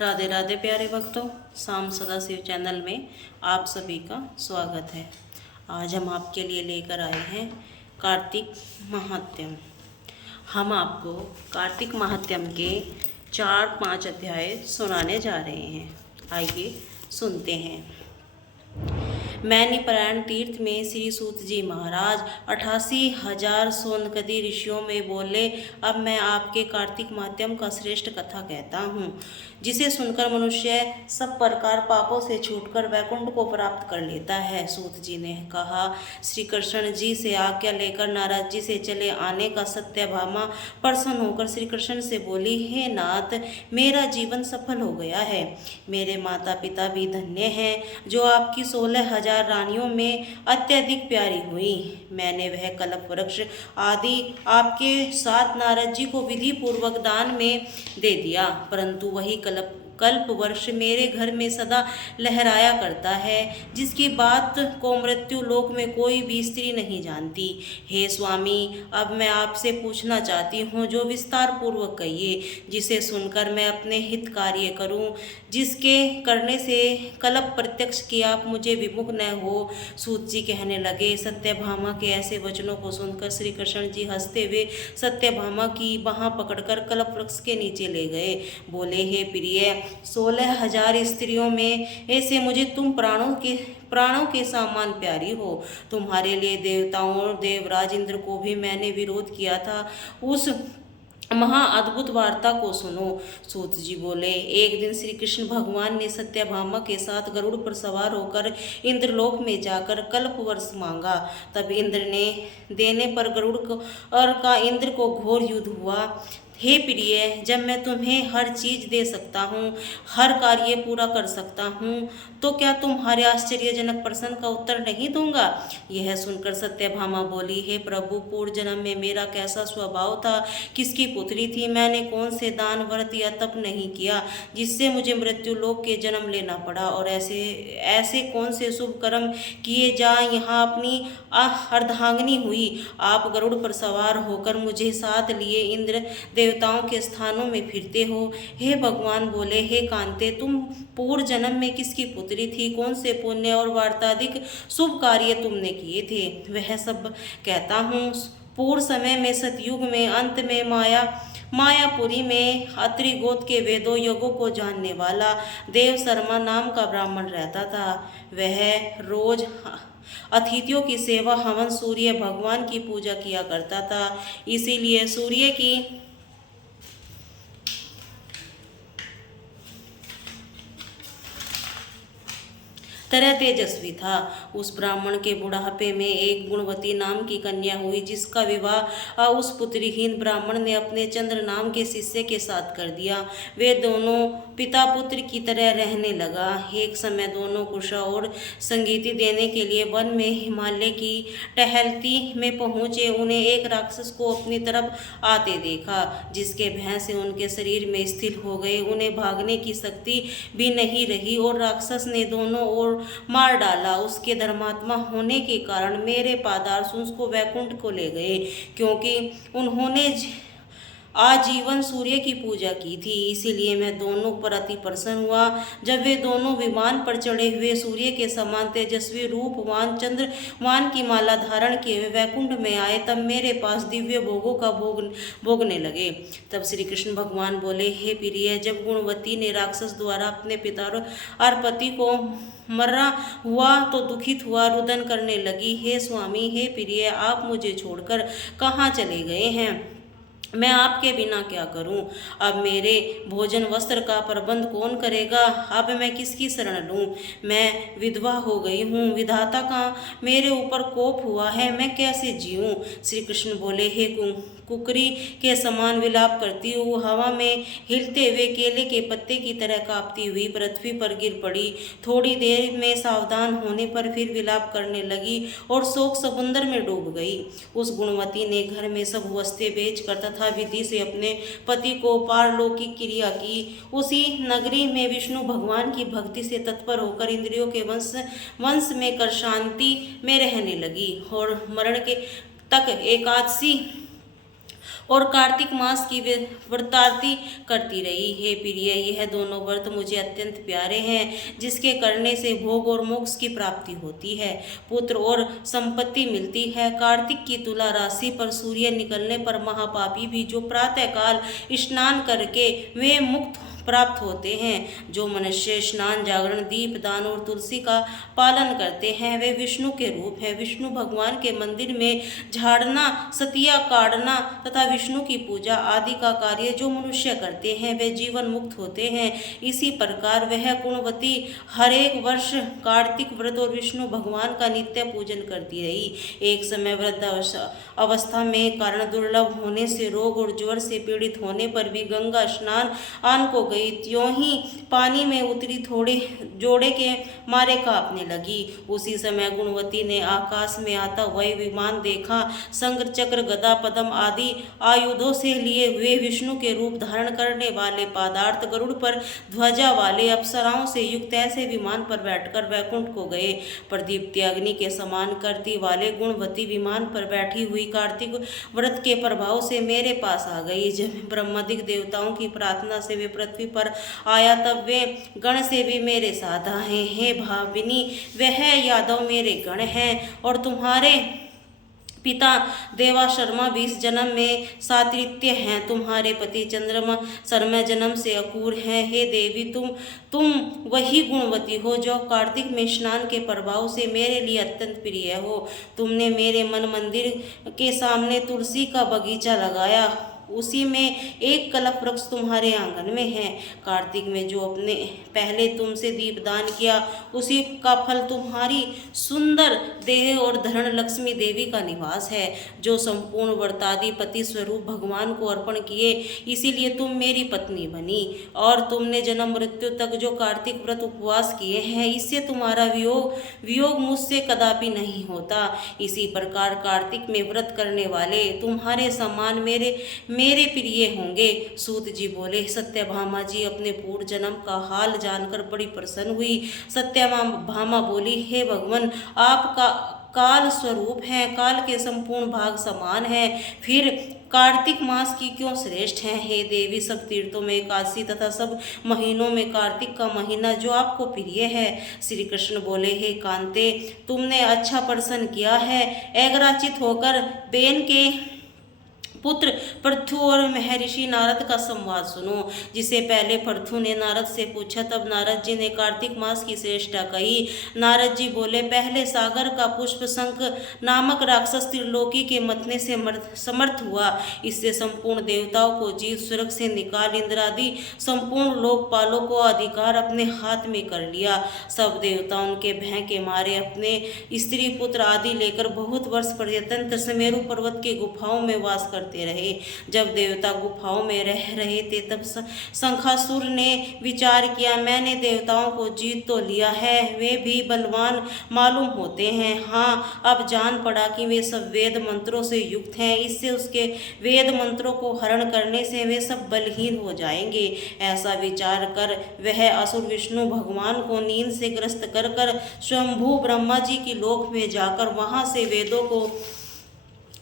राधे राधे प्यारे भक्तों, शाम सदाशिव चैनल में आप सभी का स्वागत है। आज हम आपके लिए लेकर आए हैं कार्तिक महात्म्य। हम आपको कार्तिक महात्म्य के 4-5 अध्याय सुनाने जा रहे हैं। आइए सुनते हैं। मैनीपरायण तीर्थ में श्री सूत जी महाराज 88,000 सोनकदी ऋषियों में बोले, अब मैं आपके कार्तिक महात्म्य का श्रेष्ठ कथा कहता हूँ, जिसे सुनकर मनुष्य सब प्रकार पापों से छूटकर वैकुंठ को प्राप्त कर लेता है। सूत जी ने कहा, श्री कृष्ण जी से आज्ञा लेकर नारद जी से चले आने का सत्यभामा प्रसन्न होकर श्री कृष्ण से बोली, हे नाथ, मेरा जीवन सफल हो गया है। मेरे माता पिता भी धन्य हैं, जो आपकी 16,000 रानियों में अत्यधिक प्यारी हुई। मैंने वह कल्प वृक्ष आदि आपके साथ नारद जी को विधि पूर्वक दान में दे दिया, परंतु वही कल्प वृक्ष मेरे घर में सदा लहराया करता है, जिसकी बात को मृत्यु लोक में कोई भी स्त्री नहीं जानती। हे स्वामी, अब मैं आपसे पूछना चाहती हूँ, जो विस्तार पूर्वक कहिए, जिसे सुनकर मैं अपने हित कार्य करूँ, जिसके करने से कल्प प्रत्यक्ष कि आप मुझे विमुख न हो। सूत जी कहने लगे। सत्यभामा के ऐसे वचनों को सुनकर श्री कृष्ण जी हंसते हुए सत्यभामा की बाँह पकड़कर कल्प वृक्ष के नीचे ले गए। बोले, हे प्रिय, 16,000 स्त्रियों में ऐसे मुझे तुम प्राणों के समान प्यारी हो। तुम्हारे लिए देवताओं और देवराज इंद्र को भी मैंने विरोध किया था। उस महाअद्भुत वार्ता को सुनो। सूत जी बोले, एक दिन श्री कृष्ण भगवान ने सत्यभामा के साथ गरुड़ पर सवार होकर इंद्रलोक में जाकर कल्प वर्ष मांगा। तब इंद्र ने देने पर गरुड़ का इंद्र को घोर युद्ध हुआ। हे प्रिय, जब मैं तुम्हें हर चीज दे सकता हूँ, हर कार्य पूरा कर सकता हूँ, तो क्या तुम्हारे आश्चर्यजनक प्रश्न का उत्तर नहीं दूंगा? यह सुनकर सत्यभामा बोली, हे प्रभु, पूर्व जन्म में मेरा कैसा स्वभाव था, किसकी पुत्री थी, मैंने कौन से दान व्रत या तप नहीं किया जिससे मुझे मृत्यु लोक के जन्म लेना पड़ा, और ऐसे कौन से शुभ कर्म किए जा यहाँ अपनी अर्धांगिनी हुई। आप गरुड़ पर सवार होकर मुझे साथ लिए इंद्र देवताओं के स्थानों में फिरते हो। हे भगवान बोले, हे कांते, तुम पूर्व जन्म में किसकी पुत्री थी, कौन से पुण्य और वार्ताधिक शुभ कार्य तुमने किए थे? वह सब कहता हूँ। पूर्व समय में सतयुग में, अंत में मायापुरी में अत्रि गोत्र के वेदों योगों को जानने वाला देव शर्मा नाम का ब्राह्मण रहता था। वह रोज अतिथियों की सेवा, हवन, सूर्य भगवान की पूजा किया करता था। इसीलिए सूर्य की तरह तेजस्वी था। उस ब्राह्मण के बुढ़ापे में एक गुणवती नाम की कन्या हुई, जिसका विवाह उस पुत्रहीन ब्राह्मण ने अपने चंद्र नाम के शिष्य के साथ कर दिया। वे दोनों पिता पुत्र की तरह रहने लगा। एक समय दोनों कुशा और संगीति देने के लिए वन में हिमालय की टहलती में पहुंचे। उन्हें एक राक्षस को अपनी तरफ आते देखा, जिसके भय से उनके शरीर में स्थिर हो गए। उन्हें भागने की शक्ति भी नहीं रही और राक्षस ने दोनों ओर मार डाला। उसके धर्मात्मा होने के कारण मेरे पादार्श उसको वैकुंठ को ले गए, क्योंकि उन्होंने आजीवन सूर्य की पूजा की थी। इसीलिए मैं दोनों पर अति प्रसन्न हुआ। जब वे दोनों विमान पर चढ़े हुए सूर्य के समान तेजस्वी रूपवान चंद्रमान की माला धारण किए हुए वैकुंठ में आए, तब मेरे पास दिव्य भोगों का भोगने लगे। तब श्री कृष्ण भगवान बोले, हे प्रिय, जब गुणवती ने राक्षस द्वारा अपने पिता और पति को मरा हुआ तो दुखित हुआ, रुदन करने लगी। हे स्वामी, हे प्रिय, आप मुझे छोड़कर कहाँ चले गए हैं? मैं आपके बिना क्या करूं? अब मेरे भोजन वस्त्र का प्रबंध कौन करेगा? अब मैं किसकी शरण लूं? मैं विधवा हो गई हूँ। विधाता का मेरे ऊपर कोप हुआ है, मैं कैसे जीऊं? श्री कृष्ण बोले, हे कुकरी के समान विलाप करती हुई हवा में हिलते हुए केले के पत्ते की तरह कांपती हुई पृथ्वी पर गिर पड़ी। थोड़ी देर में सावधान होने पर फिर विलाप करने लगी और शोक समुद्र में डूब गई। उस गुणवती ने घर में सब वस्तें बेचकर तथा विधि से अपने पति को पारलौकिक क्रिया की। उसी नगरी में विष्णु भगवान की भक्ति से तत्पर होकर इंद्रियों के वंश में कर शांति में रहने लगी और मरण के तक एकादशी और कार्तिक मास की वे व्रतार्थी करती रही। हे प्रिय, यह दोनों व्रत मुझे अत्यंत प्यारे हैं, जिसके करने से भोग और मोक्ष की प्राप्ति होती है, पुत्र और संपत्ति मिलती है। कार्तिक की तुला राशि पर सूर्य निकलने पर महापापी भी जो प्रातःकाल स्नान करके वे मुक्त प्राप्त होते हैं। जो मनुष्य स्नान, जागरण, दीप दान और तुलसी का पालन करते हैं वे विष्णु के रूप हैं। विष्णु भगवान के मंदिर में झाड़ना, सतिया काटना तथा विष्णु की पूजा आदि का कार्य जो मनुष्य करते हैं वे जीवन मुक्त होते हैं। इसी प्रकार वह गुणवती हर एक वर्ष कार्तिक व्रत और विष्णु भगवान का नित्य पूजन करती रही। एक समय वृद्ध अवस्था में कारण दुर्लभ होने से रोग और ज्वर से पीड़ित होने पर भी गंगा स्नान आन को गई। त्यों ही पानी में उतरी, थोड़े जोड़े के मारे कांपने लगी। उसी समय गुणवती ने आकाश में आता वही विमान देखा। शंख, चक्र, गदा, पद्म आदि आयुधों से लिए हुए विष्णु के रूप धारण करने वाले पदार्थ गरुड़ पर ध्वजा वाले अप्सराओं से युक्त ऐसे विमान पर बैठकर वैकुंठ को गए। प्रदीप्ति अग्नि के समान करती वाले गुणवती विमान पर बैठी हुई कार्तिक व्रत के प्रभाव से मेरे पास आ गई। जब ब्रह्मादिक देवताओं की प्रार्थना से वे पृथ्वी पर आया तब वे गण से भी मेरे साथ आए। हे भाविनी, वह यादव मेरे गण हैं और तुम्हारे पिता देवा शर्मा भी इस जन्म में सातृत्य हैं। तुम्हारे पति चंद्रमा शर्मा जन्म से अकूर हैं। हे देवी, तुम वही गुणवती हो जो कार्तिक में स्नान के प्रभाव से मेरे लिए अत्यंत प्रिय हो। तुमने मेरे मन मंदिर के सामने तुलसी का बगीचा लगाया, उसी में एक कल्प वृक्ष तुम्हारे आंगन में है। कार्तिक में जो अपने पहले तुमसे दीपदान किया उसी का फल तुम्हारी सुंदर देह और धरण लक्ष्मी देवी का निवास है, जो संपूर्ण व्रताधिपति स्वरूप भगवान को अर्पण किए, इसीलिए तुम मेरी पत्नी बनी। और तुमने जन्म मृत्यु तक जो कार्तिक व्रत उपवास किए हैं, इससे तुम्हारा वियोग मुझसे कदापि नहीं होता। इसी प्रकार कार्तिक में व्रत करने वाले तुम्हारे समान मेरे प्रिय होंगे। सूत जी बोले, सत्यभामा जी अपने पूर्व जन्म का हाल जानकर बड़ी प्रसन्न हुई। सत्यभामा बोली, हे भगवान, आपका काल स्वरूप है, काल के संपूर्ण भाग समान है, फिर कार्तिक मास की क्यों श्रेष्ठ है। हे देवी, सब तीर्थों में एकादशी तथा सब महीनों में कार्तिक का महीना जो आपको प्रिय है। श्री कृष्ण बोले, हे कांते, तुमने अच्छा प्रश्न किया है। एग्राचित होकर बेन के पुत्र पृथु और महर्षि नारद का संवाद सुनो। जिसे पहले पृथु ने नारद से पूछा, तब नारद जी ने कार्तिक मास की श्रेष्ठता कही। नारद जी बोले, पहले सागर का पुष्प शंख नामक राक्षस त्रिलोकी के मथने से समर्थ हुआ। इससे संपूर्ण देवताओं को जीत स्वर्ग से निकाल इंद्रादि संपूर्ण लोकपालों को अधिकार अपने हाथ में कर लिया। सब देवता उनके भय के मारे अपने स्त्री पुत्र आदि लेकर बहुत वर्ष पर्यंत सुमेरु पर्वत के गुफाओं में वास करते रहे। जब देवता गुफाओं में रह रहे थे तब शंखासुर ने विचार किया, मैंने देवताओं को जीत तो लिया है, वे भी बलवान मालूम होते हैं। हाँ, अब जान पड़ा कि वे सब वेद मंत्रों से युक्त हैं, इससे उसके वेद मंत्रों को हरण करने से वे सब बलहीन हो जाएंगे। ऐसा विचार कर वह असुर विष्णु भगवान को नींद से ग्रस्त कर स्वयंभू ब्रह्मा जी की लोक में जाकर वहां से वेदों को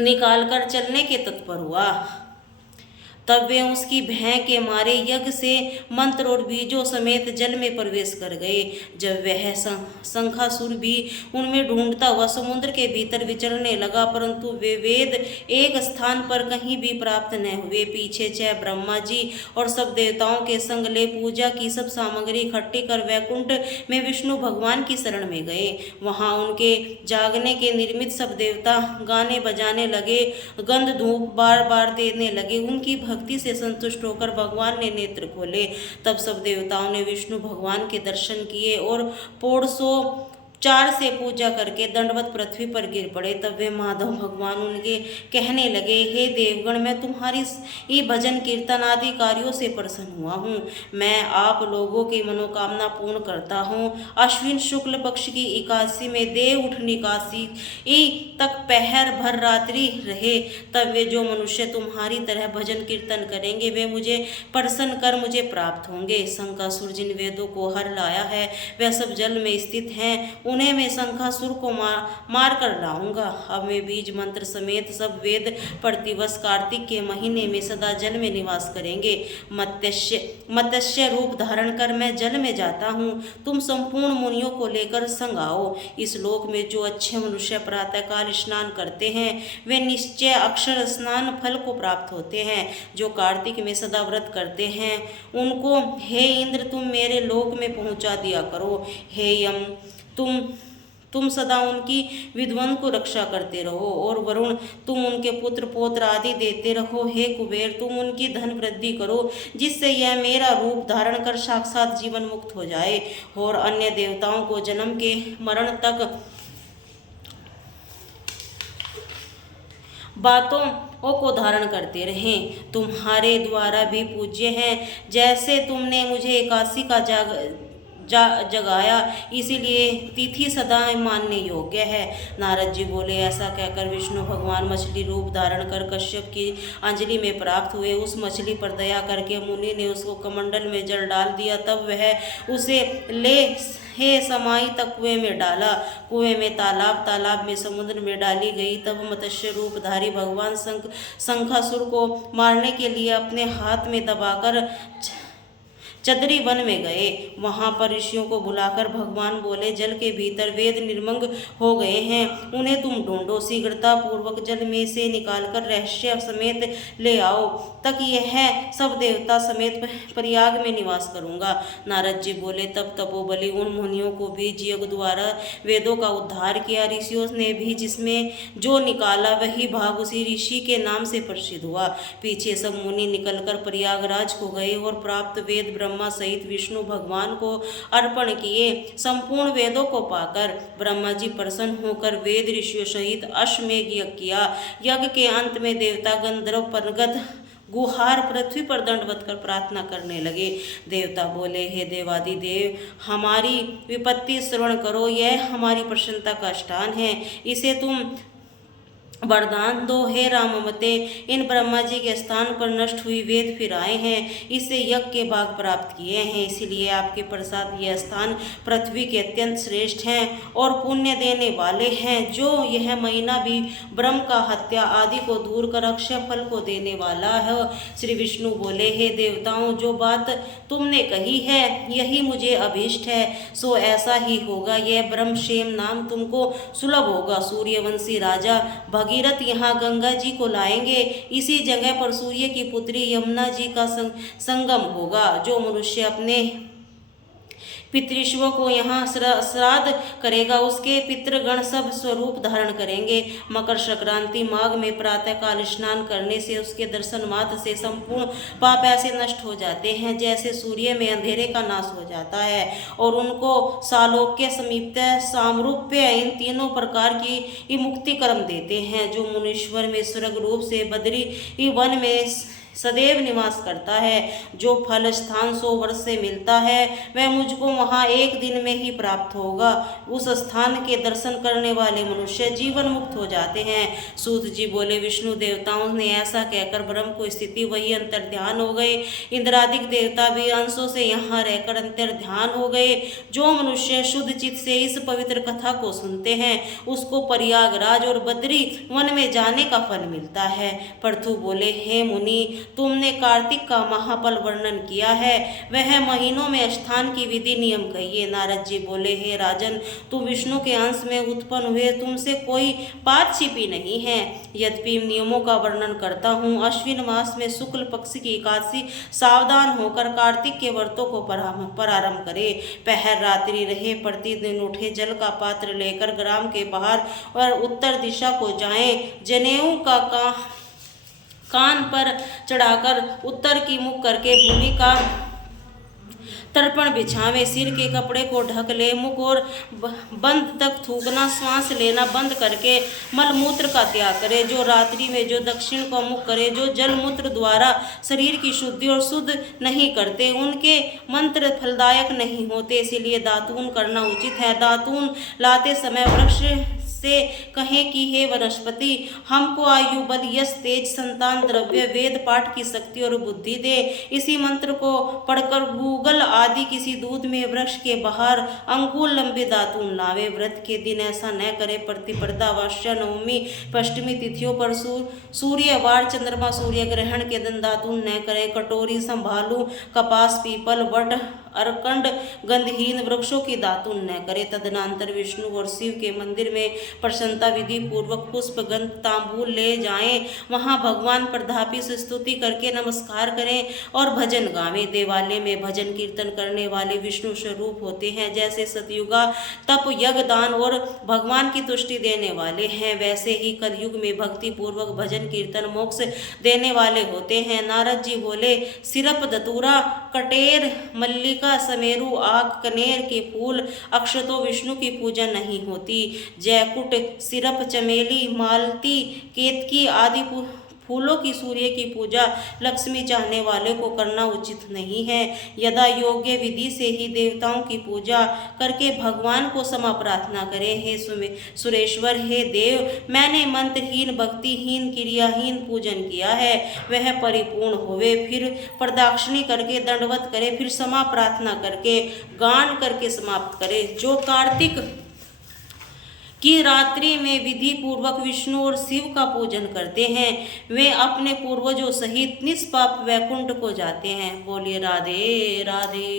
निकालकर चलने के तत्पर हुआ। तब वे उसकी भय के मारे यज्ञ से मंत्र और बीजों समेत जल में प्रवेश कर गए। जब वह शंखासुर भी उनमें ढूंढता हुआ समुद्र के भीतर विचरने लगा, परंतु वे वेद एक स्थान पर कहीं भी प्राप्त न हुए। पीछे 6 ब्रह्मा जी और सब देवताओं के संग ले पूजा की सब सामग्री इकट्ठी कर वैकुंठ में विष्णु भगवान की शरण में गए। वहां उनके जागने के निर्मित सब देवता गाने बजाने लगे, गंध धूप बार बार देने लगे। उनकी भक्ति से संतुष्ट होकर भगवान ने नेत्र खोले। तब सब देवताओं ने विष्णु भगवान के दर्शन किए और पोड़सो 4 से पूजा करके दंडवत पृथ्वी पर गिर पड़े। तब वे माधव भगवान उनके कहने लगे, हे देवगण, मैं तुम्हारी भजन कीर्तन आदि कार्यों से प्रसन्न हुआ हूँ। मैं आप लोगों की मनोकामना पूर्ण करता हूँ। अश्विन शुक्ल पक्ष की एकादशी में देव उठ निकासी तक पहर भर रात्रि रहे। तब वे जो मनुष्य तुम्हारी तरह भजन कीर्तन करेंगे वे मुझे प्रसन्न कर मुझे प्राप्त होंगे। शंखासुर जिन वेदों को हर लाया है वह सब जल में स्थित हैं। उन्हें मैं शंखासुर को मार कर लाऊंगा। अब मैं बीज मंत्र समेत सब वेद प्रतिवर्ष कार्तिक के महीने में सदा जल में निवास करेंगे। मत्स्य रूप धारण कर मैं जल में जाता हूँ। तुम संपूर्ण मुनियों को लेकर संग आओ। इस लोक में जो अच्छे मनुष्य प्रातःकाल स्नान करते हैं वे निश्चय अक्षर स्नान फल को प्राप्त होते हैं। जो कार्तिक में सदा व्रत करते हैं उनको हे इंद्र तुम मेरे लोक में पहुंचा दिया करो। हे यम तुम सदा उनकी विद्वान को रक्षा करते रहो। और वरुण तुम उनके पुत्र पौत्र आदि देते रहो। हे कुबेर तुम उनकी धन वृद्धि करो जिससे यह मेरा रूप धारण कर साक्षात जीवन मुक्त हो जाए और अन्य देवताओं को जन्म के मरण तक बातों को धारण करते रहें। तुम्हारे द्वारा भी पूज्य हैं। जैसे तुमने मुझे 81 का जगाया इसीलिए तिथि सदा मानने योग्य है। नारद जी बोले, ऐसा कहकर विष्णु भगवान मछली रूप धारण कर कश्यप की अंजलि में प्राप्त हुए। उस मछली पर दया करके मुनि ने उसको कमंडल में जल डाल दिया। तब वह उसे ले हे समाई तक कुएं में डाला। कुएं में तालाब में समुद्र में डाली गई। तब मत्स्य रूपधारी भगवान शंखासुर को मारने के लिए अपने हाथ में दबाकर चदरी वन में गए। वहां पर ऋषियों को बुलाकर भगवान बोले, जल के भीतर वेद निर्मंग हो गए हैं, उन्हें तुम ढूंढो। शीघ्रता पूर्वक जल में से निकालकर रहस्य समेत ले आओ, तक यह सब देवता समेत प्रयाग में निवास करूंगा। नारद जी बोले, तब तपोबली उन मुनियों को बीज योग द्वारा वेदों का उद्धार किया। ऋषियों ने भी जिसमें जो निकाला वही भाग उसी ऋषि के नाम से प्रसिद्ध हुआ। पीछे सब मुनि निकलकर प्रयागराज को गए और प्राप्त वेद ब्रह्मा सहित विष्णु भगवान को अर्पण किए। संपूर्ण वेदों को पाकर ब्रह्मा जी प्रसन्न होकर वेद ऋषियों सहित अश्वमेध यज्ञ किया। यज्ञ के अंत में देवता गंधर्व परगत गुहार पृथ्वी पर दंडवत कर प्रार्थना करने लगे। देवता बोले, हे देवादिदेव हमारी विपत्ति श्रवण करो। यह हमारी प्रसन्नता का स्थान है, इसे तुम वरदान दो। हे राममते इन ब्रह्मा जी के स्थान पर नष्ट हुई वेद फिर आए हैं, इससे यज्ञ के भाग प्राप्त किए हैं। इसलिए आपके प्रसाद यह स्थान पृथ्वी के अत्यंत श्रेष्ठ हैं और पुण्य देने वाले हैं। जो यह महीना भी ब्रह्म का हत्या आदि को दूर कर अक्षय फल को देने वाला है। श्री विष्णु बोले, हे देवताओं जो बात तुमने कही है यही मुझे अभीष्ट है, सो ऐसा ही होगा। यह ब्रह्मक्षेम नाम तुमको सुलभ होगा। सूर्यवंशी राजा भगीरथ यहाँ गंगा जी को लाएंगे। इसी जगह पर सूर्य की पुत्री यमुना जी का संगम होगा। जो मनुष्य अपने पितृष्वों को यहाँ श्राद्ध करेगा उसके पितृगण सब स्वरूप धारण करेंगे। मकर संक्रांति माघ में प्रातःकाल स्नान करने से उसके दर्शन मात्र से संपूर्ण पाप ऐसे नष्ट हो जाते हैं जैसे सूर्य में अंधेरे का नाश हो जाता है। और उनको सालोक्य, समीप्य, सामरूप्य इन 3 प्रकार की मुक्ति कर्म देते हैं। जो मुनीश्वर में स्वर्ग रूप से बद्री वन में सदैव निवास करता है, जो फल स्थान 100 वर्ष से मिलता है वह मुझको वहाँ एक दिन में ही प्राप्त होगा। उस स्थान के दर्शन करने वाले मनुष्य जीवन मुक्त हो जाते हैं। सूत जी बोले, विष्णु देवताओं ने ऐसा कहकर ब्रह्म को स्थिति वही अंतर ध्यान हो गए। इंद्रादिक देवता भी अंशों से यहाँ रहकर अंतर ध्यान हो गए। जो मनुष्य शुद्ध चित्त से इस पवित्र कथा को सुनते हैं उसको प्रयागराज और बद्री वन में जाने का फल मिलता है। पृथु बोले, हे मुनि तुमने कार्तिक का महाफल वर्णन किया है, वह महीनों में स्थान की विधि नियम कहिए। नारद जी बोले, हे राजन तुम विष्णु के अंश में उत्पन्न हुए, तुमसे कोई बात छिपी नहीं है। यद्यपि नियमों का वर्णन करता हूँ। अश्विन मास में शुक्ल पक्ष की एकादशी सावधान होकर कार्तिक के व्रतों को प्रारंभ करे। पहर रात्रि रहे, प्रतिदिन उठे, जल का पात्र लेकर ग्राम के बाहर और उत्तर दिशा को जाएं। जनेऊ का कान पर चढ़ाकर उत्तर की मुख करके भूमि का तर्पण बिछावे। सिर के कपड़े को ढक ले। मुख और बंद तक थूकना, श्वास लेना बंद करके मलमूत्र का त्याग करे। जो रात्रि में जो दक्षिण को मुख करे, जो जल मूत्र द्वारा शरीर की शुद्धि और शुद्ध नहीं करते उनके मंत्र फलदायक नहीं होते, इसीलिए दातून करना उचित है। दातून लाते समय वृक्ष से कहें कि हे वनस्पति, हमको आयु बल यश तेज संतान द्रव्य वेद पाठ की शक्ति और बुद्धि दे। इसी मंत्र को पढ़कर गूगल आदि किसी दूध में वृक्ष के बाहर अंकुर लंबे दातून लावे। व्रत के दिन ऐसा न करे। प्रतिपदा वाष्या नवमी पश्चिमी तिथियों पर सूर्यवार चंद्रमा सूर्य ग्रहण के दिन दातून न करे। कटोरी संभालू कपास पीपल वट अरकंड गंधहीन वृक्षों की दातुन न करे। तदनंतर विष्णु और शिव के मंदिर में प्रसन्नता विधि पूर्वक पुष्प गंध तांबूल ले जाएं। वहां भगवान प्रधापी से स्तुति करके नमस्कार करें और भजन गावें। देवालय में भजन कीर्तन करने वाले विष्णु स्वरूप होते हैं। जैसे सतयुगा तप यज्ञ दान और भगवान की तुष्टि देने वाले हैं, वैसे ही कलयुग में भक्ति पूर्वक भजन कीर्तन मोक्ष देने वाले होते हैं। नारद जी बोले, सिरप धतूरा कटेर मल्लिका समेरु आक कनेर के फूल अक्षतों विष्णु की पूजा नहीं होती। जयकुट सिरप चमेली मालती केतकी आदि फूलों की सूर्य की पूजा लक्ष्मी चाहने वाले को करना उचित नहीं है। यदा योग्य विधि से ही देवताओं की पूजा करके भगवान को क्षमा प्रार्थना करें। हे सुरेश्वर, हे देव, मैंने मंत्रहीन भक्तिहीन क्रियाहीन पूजन किया है, वह परिपूर्ण होवे। फिर प्रदक्षिणी करके दंडवत करे, फिर क्षमा प्रार्थना करके गान करके समाप्त करे। जो कार्तिक कि रात्रि में विधि पूर्वक विष्णु और शिव का पूजन करते हैं, वे अपने पूर्वजों सहित निष्पाप वैकुंठ को जाते हैं। बोलिए राधे राधे।